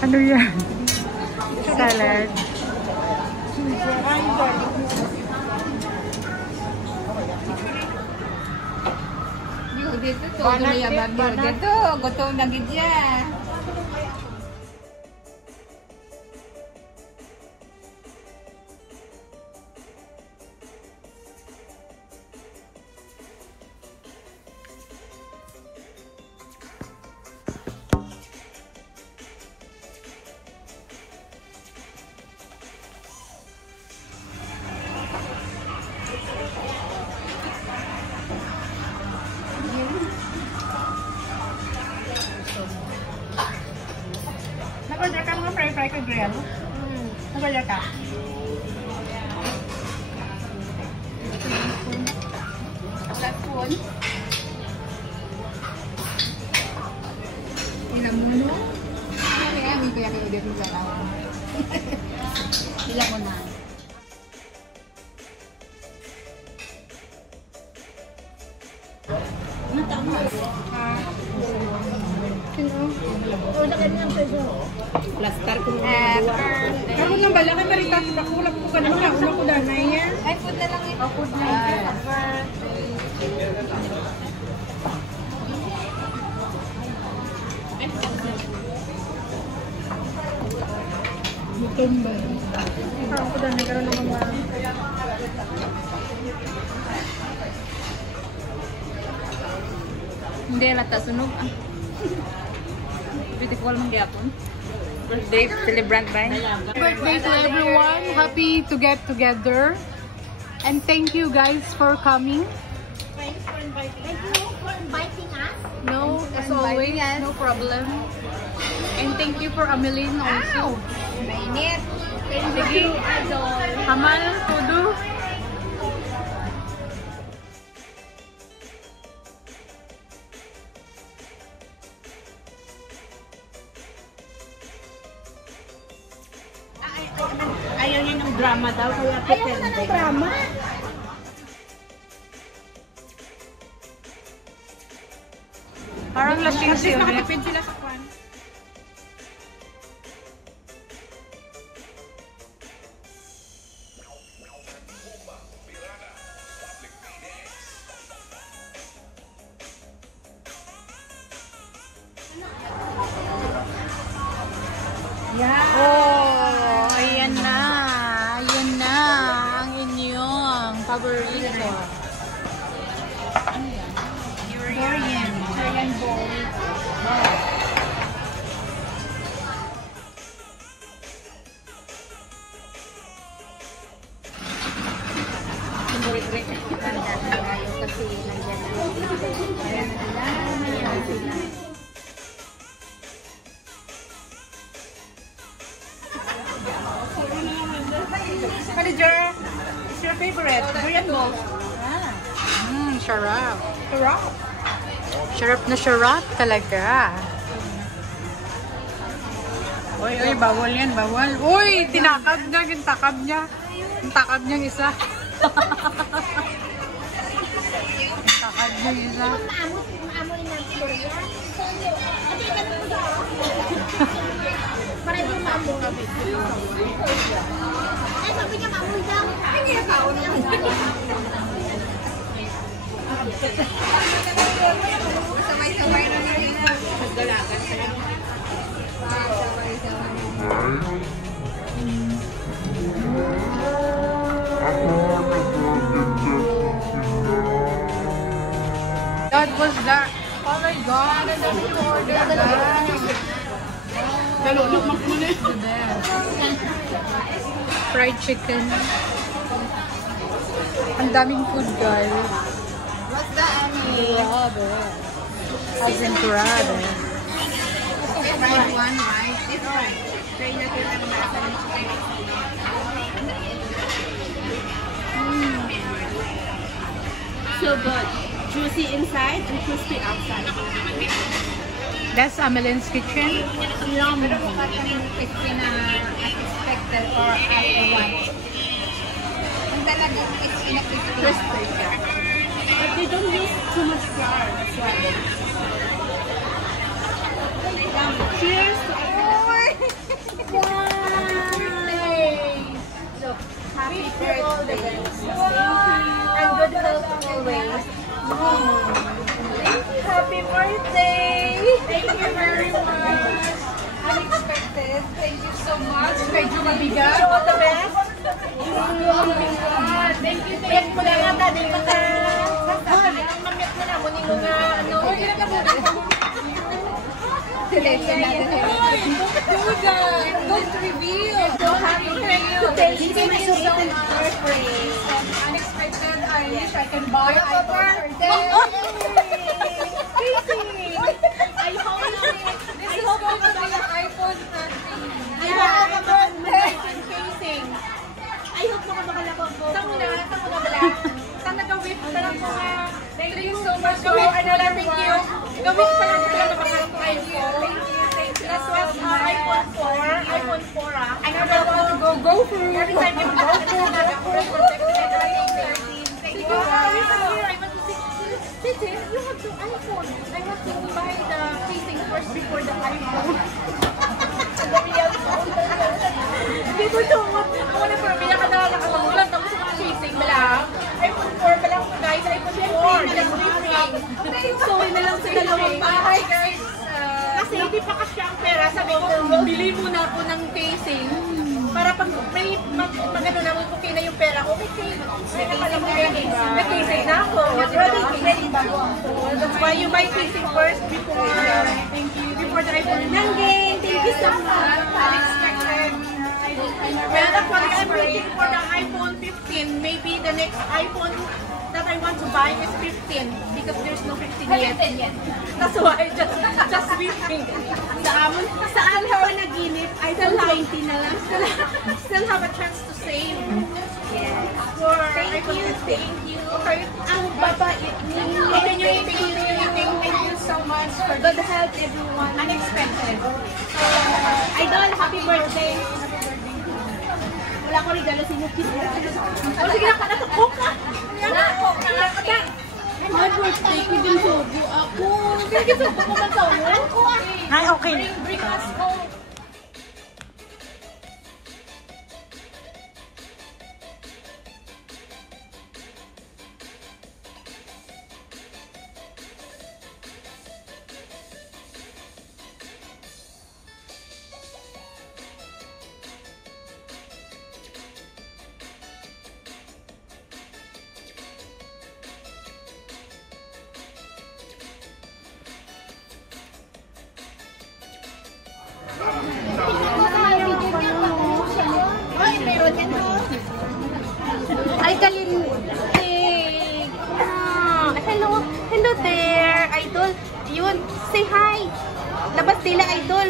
Ano yan? Salad. Dito to, lumayabag dito. Gutom na gidya. Nag-order ka mga fry ka grill? Nag-order ka? Tapon. Inamuno. Kaya kami kaya kayo dito sa tao. Ilang mo na. Plaster ko Ako nga bala ka maritas na kulap ko ka naman. Una ko danay yan. Ay, food na lang ito. Food na lang. Gutom ba? Ako ko danay ka rin naman ba? Hindi, lata sunog. Beautiful mong gyapon. Birthday celebrant ba? Birthday to everyone. Happy to get together. And thank you guys for coming. Thanks for inviting us. Thank you for inviting us. No, as always, no problem. And thank you for Ameline also. Mainit. Thank you, Adol. Hamal, Tudu. Ayaw niya ng drama daw, kaya pretend. Ayaw ng drama? Parang lasing siya. Nakatipid sila sa kwan. Oh, ayan na. Ayan na ang inyong paborito. Durian. Durian bowl. Kasi nandiyan na. Manager, what's your favorite? Durian bowl. Sarap. Sarap. Sarap na sarap talaga. Uy, uy, bawal yan, bawal. Uy, tinakab niya, yung takab niya. Yung takab niyang isa. Takab niya isa. Maamoy ng Korea. Ate, ganun po daw. Parang yung maamoy. Ay, sabi niya maamoy daw. Ay, niya kaon lang. Sabay-sabay na rin. Magdalagan sila. That was that. Oh my God, I love you order that. Dalulog magkulit. The best. Fried chicken. Ang daming food, guys. What's that? Grabe. As in grabe. Fried one, right? This one. Try natin ang lasa ng chicken. So good. Juicy inside and crispy outside. That's Ameline's kitchen. Yum. It's as expected or as I want. Ang talagang it's crispy siya. But they don't use too much flour. That's why. Cheers to everyone. Look, Happy birthday. and good health always. Happy birthday! Thank you very much. Unexpected. Thank you so much. Medyo mabigat. All the best. Thank you, Yes, mo na nga, tadi ko ka. Mamit mo na, muni mo nga, ano. Selection natin. Don't reveal. So happy for you. Thank you so much for it. Unexpected. I wish I can buy iPhone 13. I hope This is going to be an iPhone 13. casing. I hope makabakalabang po. Saan mo na bala? Saan nag-whip? Saan mo nga? Thank you so much. Gawin pa lang, thank you. Gawin pa lang sila mabakal ko iPhone. This was iPhone 4. iPhone 4 ah. I never want to go through. Every time you go through, protected iPhone 13. Thank you. I want to see. Titi, you have the iPhone. I want to buy the casing first before the iPhone. Hindi ko ito. Ako na parang pinakadala tapos yung casing bala. iPhone 4 bala ko guys. iPhone 4. Just briefing. So, na lang sa dalawang Hi guys. Kasi hindi pa kasi ang pera. Sabi ko, bili muna ako ng casing. Para pag may magano na, okay na yung pera ko. May casing na ako. Ready. That's why you buy casing first before. Thank you. Before the iPhone. Nangging, thank you so much. Unexpected. Well, actually, I'm waiting for the iPhone 15. Maybe the next iPhone that I want to buy is 15 because there's no 15 yet. That's why just waiting. Saan ako naginip? I don't 20 na lang. Still have a chance to save. Yes. For Thank iPhone you, 15. thank you. Okay. Ang babait niyo. Thank you so much for Good health, everyone. unexpected. Idol, happy birthday. Wala ko regalo sa inyo. Sige na, panatakbo ka. My birthday ko din subo ako. Sige, subo ko man sa ulo. Ay, okay. Bring us home. Ay, meron din to. Ay, kalintig. Hello. Hello there, idol. Yun, say hi. Labas nila, idol.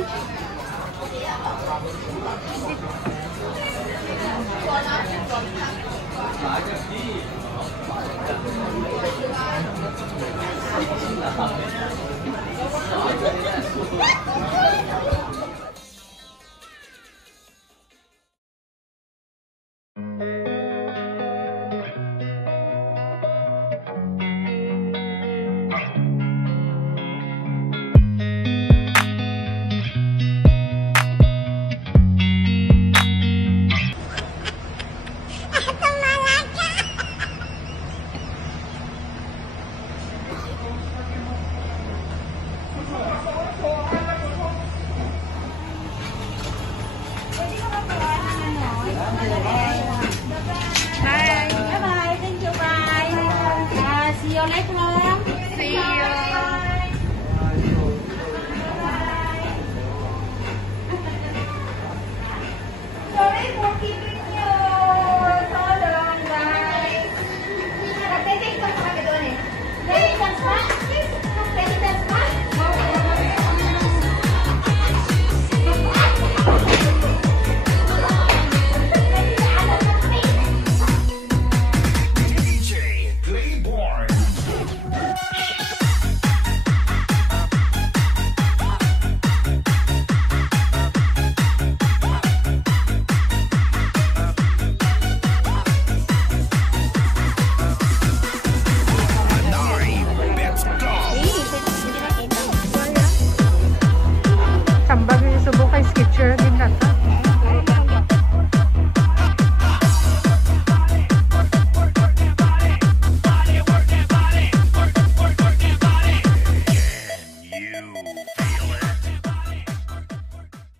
Bye. Bye-bye. Thank you, bye. See you later. See you.